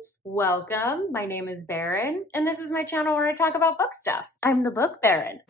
friends. Welcome. My name is Baron, and this is my channel where I talk about book stuff. I'm the Book Baron.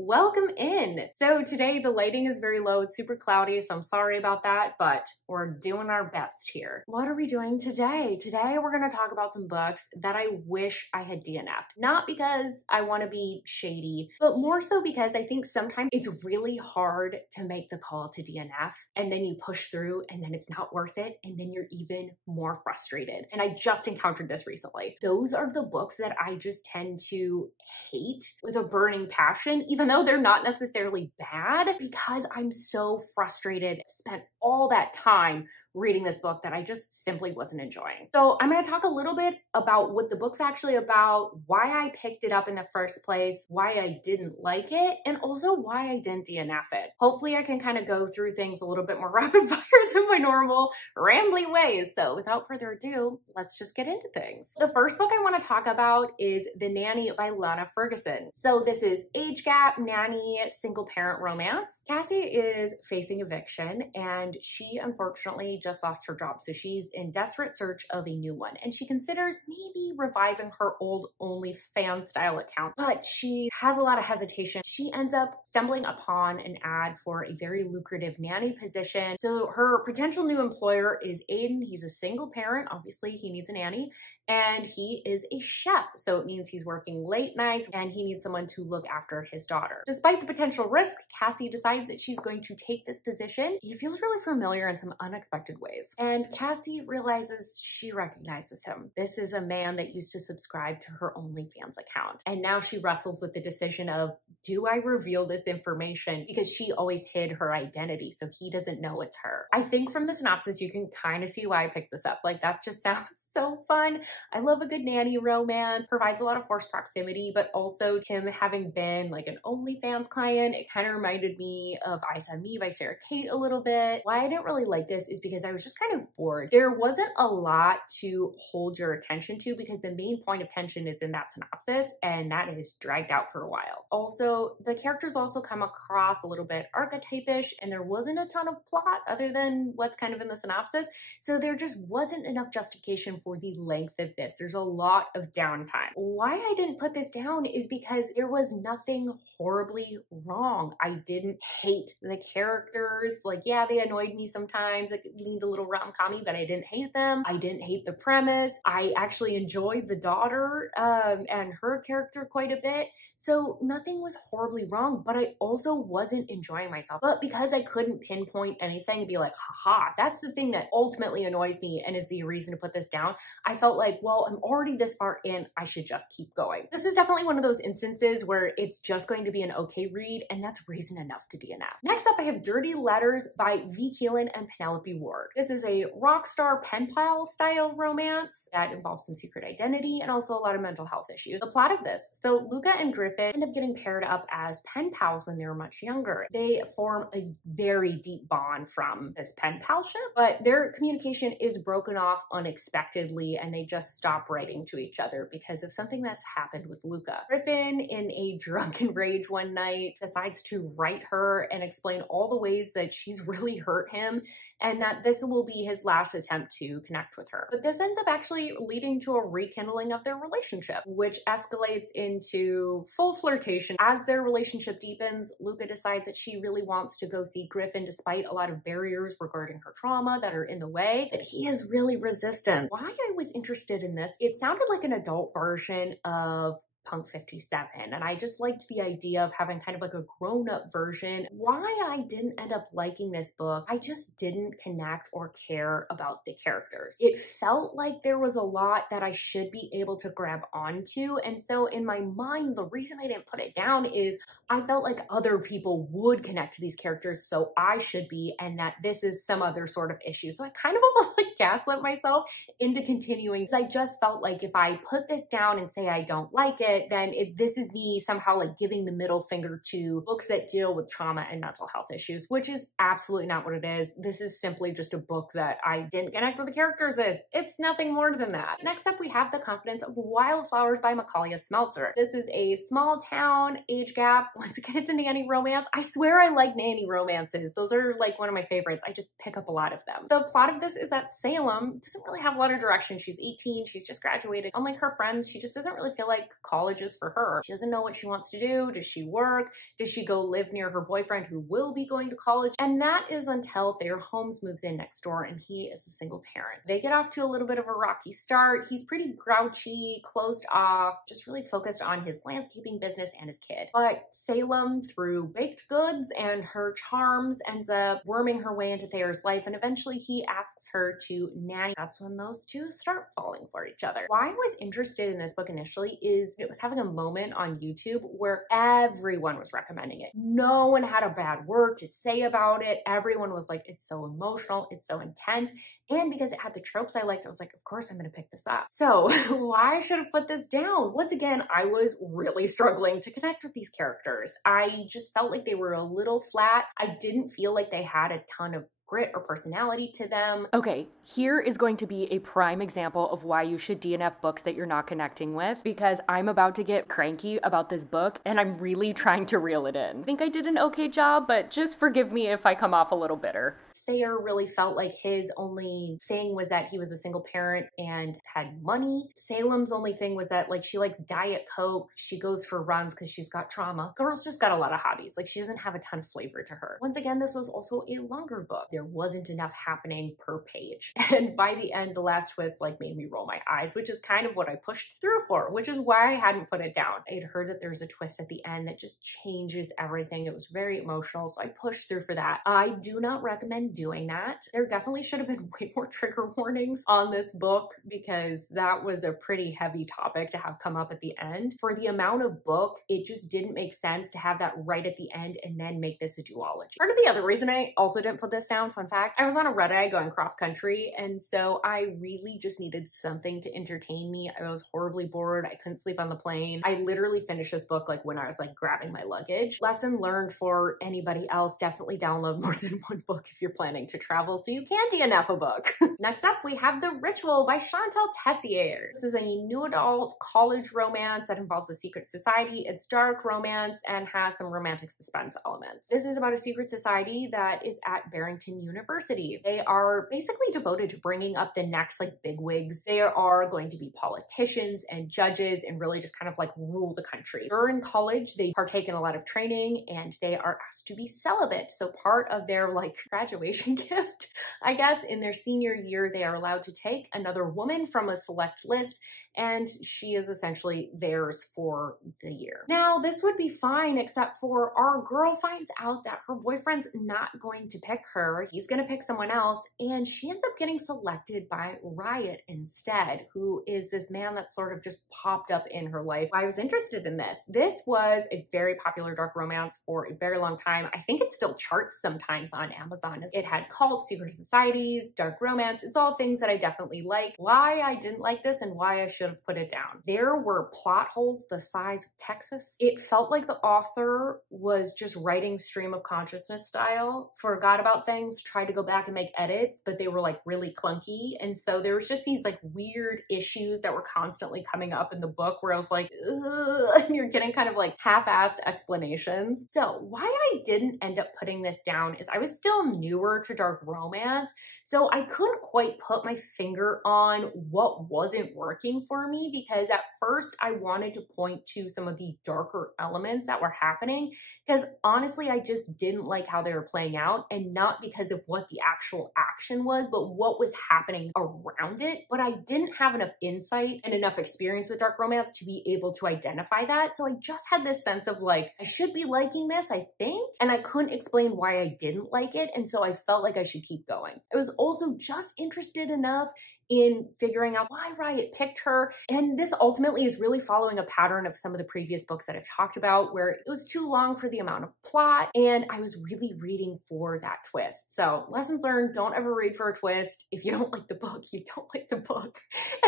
Welcome in. So today the lighting is very low. It's super cloudy, so I'm sorry about that, but we're doing our best here. What are we doing today? Today we're going to talk about some books that I wish I had DNF'd. Not because I want to be shady, but more so because I think sometimes it's really hard to make the call to DNF, and then you push through and then it's not worth it, and then you're even more frustrated. And I just encountered this recently. Those are the books that I just tend to hate with a burning passion, even though they're not necessarily bad, because I'm so frustrated, spent all that time reading this book that I just simply wasn't enjoying. So I'm going to talk a little bit about what the book's actually about, why I picked it up in the first place, why I didn't like it, and also why I didn't DNF it. Hopefully I can kind of go through things a little bit more rapid fire than my normal rambly ways. So without further ado, let's just get into things. The first book I want to talk about is The Nanny by Lana Ferguson. So this is age gap, nanny, single parent romance. Cassie is facing eviction and she unfortunately just lost her job. So she's in desperate search of a new one. And she considers maybe reviving her old OnlyFans style account, but she has a lot of hesitation. She ends up stumbling upon an ad for a very lucrative nanny position. So her potential new employer is Aiden. He's a single parent. Obviously he needs a nanny. And he is a chef, so it means he's working late nights and he needs someone to look after his daughter. Despite the potential risk, Cassie decides that she's going to take this position. He feels really familiar in some unexpected ways. And Cassie realizes she recognizes him. This is a man that used to subscribe to her OnlyFans account. And now she wrestles with the decision of, do I reveal this information? Because she always hid her identity, so he doesn't know it's her. I think from the synopsis, you can kind of see why I picked this up. Like, that just sounds so fun. I love a good nanny romance, provides a lot of forced proximity, but also him having been like an OnlyFans client, it kind of reminded me of Eyes on Me by Sarah Kate a little bit. Why I didn't really like this is because I was just kind of bored. There wasn't a lot to hold your attention to because the main point of tension is in that synopsis, and that is dragged out for a while. Also, the characters also come across a little bit archetypish, and there wasn't a ton of plot other than what's kind of in the synopsis, so there just wasn't enough justification for the length of this. There's a lot of downtime. Why I didn't put this down is because there was nothing horribly wrong. I didn't hate the characters. Like, yeah, they annoyed me sometimes. It leaned a little rom-com-y, but I didn't hate them. I didn't hate the premise. I actually enjoyed the daughter and her character quite a bit. So nothing was horribly wrong, but I also wasn't enjoying myself. But because I couldn't pinpoint anything and be like, haha, that's the thing that ultimately annoys me and is the reason to put this down, I felt like, well, I'm already this far in, I should just keep going. This is definitely one of those instances where it's just going to be an okay read, and that's reason enough to DNF. Next up, I have Dirty Letters by V. Keelan and Penelope Ward. This is a rock star pen pal style romance that involves some secret identity and also a lot of mental health issues. The plot of this, so Luca and Griffin end up getting paired up as pen pals when they were much younger. They form a very deep bond from this pen palship, but their communication is broken off unexpectedly and they just stop writing to each other because of something that's happened with Luca. Griffin, in a drunken rage one night, decides to write her and explain all the ways that she's really hurt him and that this will be his last attempt to connect with her. But this ends up actually leading to a rekindling of their relationship, which escalates into full flirtation. As their relationship deepens, Luca decides that she really wants to go see Griffin despite a lot of barriers regarding her trauma that are in the way, that he is really resistant. Why I was interested in this, it sounded like an adult version of Punk 57, and I just liked the idea of having kind of like a grown-up version. Why I didn't end up liking this book, I just didn't connect or care about the characters. It felt like there was a lot that I should be able to grab onto, and so in my mind, the reason I didn't put it down is I felt like other people would connect to these characters, so I should be, and that this is some other sort of issue. So I kind of almost like gaslit myself into continuing, because I just felt like if I put this down and say I don't like it, then this is me somehow like giving the middle finger to books that deal with trauma and mental health issues, which is absolutely not what it is. This is simply just a book that I didn't connect with the characters in. It's nothing more than that. Next up, we have The Confidence of Wildflowers by Macaulay Smeltzer. This is a small town age gap Once again, it's a nanny romance. I swear I like nanny romances. Those are like one of my favorites. I just pick up a lot of them. The plot of this is that Salem doesn't really have a lot of direction. She's 18, she's just graduated. Unlike her friends, she just doesn't really feel like college is for her. She doesn't know what she wants to do. Does she work? Does she go live near her boyfriend who will be going to college? And that is until Thayer Holmes moves in next door and he is a single parent. They get off to a little bit of a rocky start. He's pretty grouchy, closed off, just really focused on his landscaping business and his kid. But Salem, through baked goods and her charms, ends up worming her way into Thayer's life, and eventually he asks her to nanny. That's when those two start falling for each other. Why I was interested in this book initially is it was having a moment on YouTube where everyone was recommending it. No one had a bad word to say about it. Everyone was like, it's so emotional, it's so intense. And because it had the tropes I liked, I was like, of course I'm gonna pick this up. So why I should have put this down? Once again, I was really struggling to connect with these characters. I just felt like they were a little flat. I didn't feel like they had a ton of grit or personality to them. Okay, here is going to be a prime example of why you should DNF books that you're not connecting with, because I'm about to get cranky about this book and I'm really trying to reel it in. I think I did an okay job, but just forgive me if I come off a little bitter. Thayer really felt like his only thing was that he was a single parent and had money. Salem's only thing was that like she likes Diet Coke, she goes for runs because she's got trauma. Girl's just got a lot of hobbies. Like she doesn't have a ton of flavor to her. Once again, this was also a longer book. There wasn't enough happening per page. And by the end, the last twist like made me roll my eyes, which is kind of what I pushed through for, which is why I hadn't put it down. I had heard that there's a twist at the end that just changes everything. It was very emotional, so I pushed through for that. I do not recommend doing that. There definitely should have been way more trigger warnings on this book because that was a pretty heavy topic to have come up at the end. For the amount of book, it just didn't make sense to have that right at the end and then make this a duology. Part of the other reason I also didn't put this down, fun fact, I was on a red-eye going cross country, and so I really just needed something to entertain me. I was horribly bored. I couldn't sleep on the plane. I literally finished this book like when I was like grabbing my luggage. Lesson learned for anybody else, definitely download more than one book if you're planning to travel so you can DNF a book. Next up, we have The Ritual by Chantal Tessier. This is a new adult college romance that involves a secret society. It's dark romance and has some romantic suspense elements. This is about a secret society that is at Barrington University. They are basically devoted to bringing up the next like bigwigs. They are going to be politicians and judges and really just kind of like rule the country. During college, they partake in a lot of training and they are asked to be celibate. So part of their like graduation gift, I guess, in their senior year, they are allowed to take another woman from a select list, and she is essentially theirs for the year. Now, this would be fine, except for our girl finds out that her boyfriend's not going to pick her. He's gonna pick someone else, and she ends up getting selected by Riot instead, who is this man that sort of just popped up in her life. I was interested in this. This was a very popular dark romance for a very long time. I think it still charts sometimes on Amazon. It had cults, secret societies, dark romance. It's all things that I definitely like. Why I didn't like this and why I should have put it down. There were plot holes the size of Texas. It felt like the author was just writing stream of consciousness style, forgot about things, tried to go back and make edits, but they were like really clunky. And so there was just these like weird issues that were constantly coming up in the book where I was like, ugh, and you're getting kind of like half-assed explanations. So why I didn't end up putting this down is I was still newer to dark romance, so I couldn't quite put my finger on what wasn't working for me, because at first I wanted to point to some of the darker elements that were happening, because honestly I just didn't like how they were playing out, and not because of what the actual action was, but what was happening around it. But I didn't have enough insight and enough experience with dark romance to be able to identify that, so I just had this sense of like, I should be liking this, I think, and I couldn't explain why I didn't like it, and so I felt like I should keep going. I was also just interested enough in figuring out why Riot picked her. And this ultimately is really following a pattern of some of the previous books that I've talked about, where it was too long for the amount of plot, and I was really reading for that twist. So lessons learned, don't ever read for a twist. If you don't like the book, you don't like the book.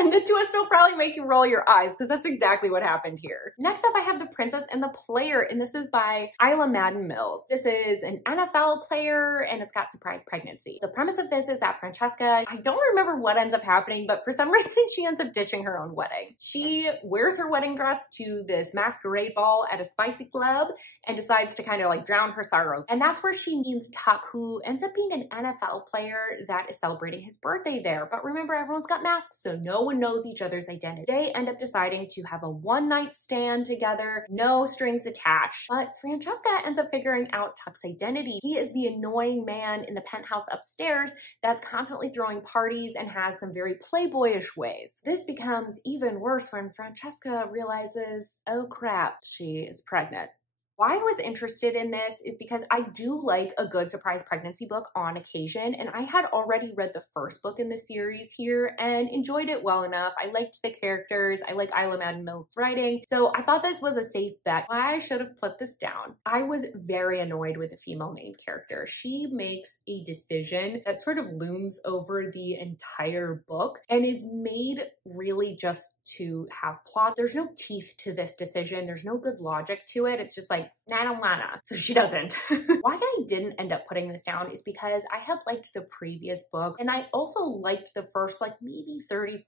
And the twist will probably make you roll your eyes because that's exactly what happened here. Next up, I have The Princess and the Player, and this is by Isla Madden Mills. This is an NFL player and it's got surprise pregnancy. The premise of this is that Francesca, I don't remember what ends up happening, but for some reason she ends up ditching her own wedding. She wears her wedding dress to this masquerade ball at a spicy club and decides to kind of like drown her sorrows. And that's where she meets Tuck, who ends up being an NFL player that is celebrating his birthday there. But remember, everyone's got masks, so no one knows each other's identity. They end up deciding to have a one-night stand together, no strings attached. But Francesca ends up figuring out Tuck's identity. He is the annoying man in the penthouse upstairs that's constantly throwing parties and has some very playboyish ways. This becomes even worse when Francesca realizes, oh crap, she is pregnant. Why I was interested in this is because I do like a good surprise pregnancy book on occasion, and I had already read the first book in the series here and enjoyed it well enough. I liked the characters, I like Isla Madden Mills' writing, so I thought this was a safe bet. I should have put this down. I was very annoyed with the female main character. She makes a decision that sort of looms over the entire book and is made really just to have plot. There's no teeth to this decision. There's no good logic to it. It's just like, nah, I don't wanna. So she doesn't. Why I didn't end up putting this down is because I had liked the previous book and I also liked the first like maybe 30-40%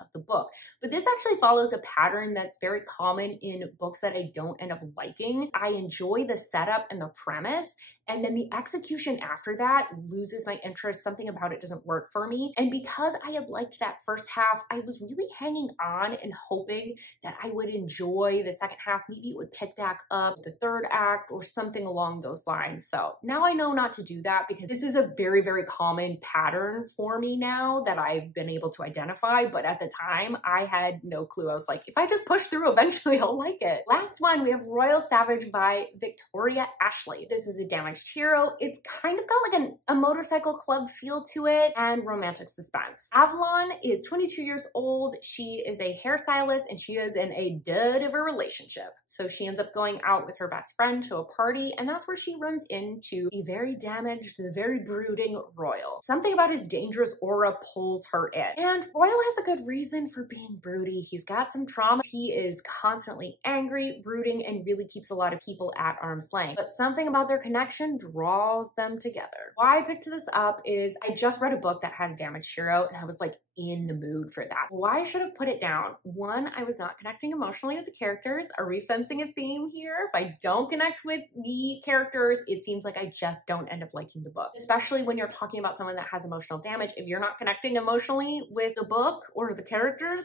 of the book. But this actually follows a pattern that's very common in books that I don't end up liking. I enjoy the setup and the premise, and then the execution after that loses my interest. Something about it doesn't work for me. And because I had liked that first half, I was really hanging on and hoping that I would enjoy the second half. Maybe it would pick back up the third act or something along those lines. So now I know not to do that because this is a very, very common pattern for me now that I've been able to identify. But at the time, I had no clue. I was like, if I just push through, eventually I'll like it. Last one, we have Royal Savage by Victoria Ashley. This is a damaged hero. It's kind of got like a motorcycle club feel to it and romantic suspense. Avalon is 22 years old. She is a hairstylist and she is in a dud of a relationship. So she ends up going out with her best friend to a party, and that's where she runs into a very damaged, very brooding Royal. Something about his dangerous aura pulls her in. And Royal has a good reason for being broody. He's got some trauma. He is constantly angry, brooding, and really keeps a lot of people at arm's length. But something about their connection draws them together. Why I picked this up is I just read a book that had a damaged hero and I was like in the mood for that. Why I should have put it down. One, I was not connecting emotionally with the characters. Are we sensing a theme here? If I don't connect with the characters, it seems like I just don't end up liking the book. Especially when you're talking about someone that has emotional damage. If you're not connecting emotionally with the book or the characters,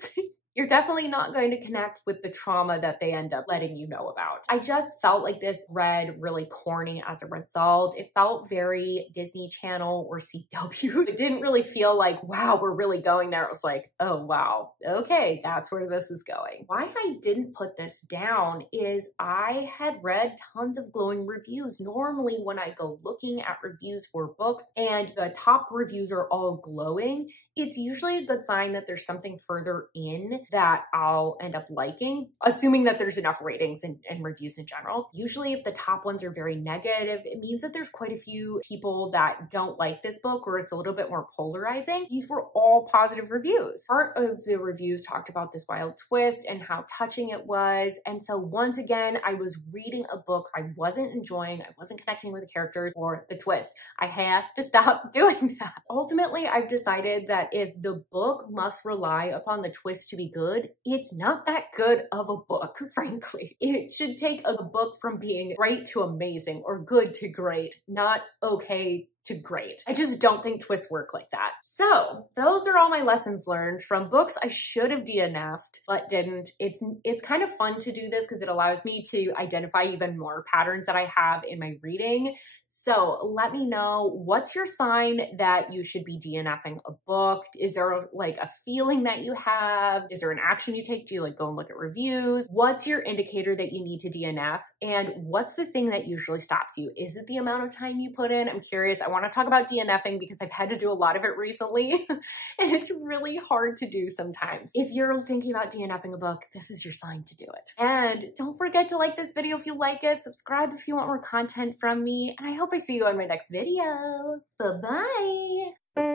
you're definitely not going to connect with the trauma that they end up letting you know about. I just felt like this read really corny as a result. It felt very Disney Channel or CW. It didn't really feel like, wow, we're really going there. It was like, oh, wow, okay, that's where this is going. Why I didn't put this down is I had read tons of glowing reviews. Normally when I go looking at reviews for books and the top reviews are all glowing, it's usually a good sign that there's something further in that I'll end up liking, assuming that there's enough ratings and reviews in general. Usually if the top ones are very negative, it means that there's quite a few people that don't like this book or it's a little bit more polarizing. These were all positive reviews. Part of the reviews talked about this wild twist and how touching it was. And so once again, I was reading a book I wasn't enjoying. I wasn't connecting with the characters or the twist. I have to stop doing that. Ultimately, I've decided that if the book must rely upon the twist to be good, it's not that good of a book, frankly. It should take a book from being great to amazing or good to great, not okay to great. I just don't think twists work like that. So those are all my lessons learned from books I should have DNF'd but didn't. It's kind of fun to do this because it allows me to identify even more patterns that I have in my reading. So let me know, what's your sign that you should be DNFing a book? Is there like a feeling that you have? Is there an action you take? Do you like go and look at reviews? What's your indicator that you need to DNF? And what's the thing that usually stops you? Is it the amount of time you put in? I'm curious. I want to talk about DNFing because I've had to do a lot of it recently and it's really hard to do sometimes. If you're thinking about DNFing a book, this is your sign to do it. And don't forget to like this video if you like it, subscribe if you want more content from me, and I hope I see you on my next video. Bye-bye.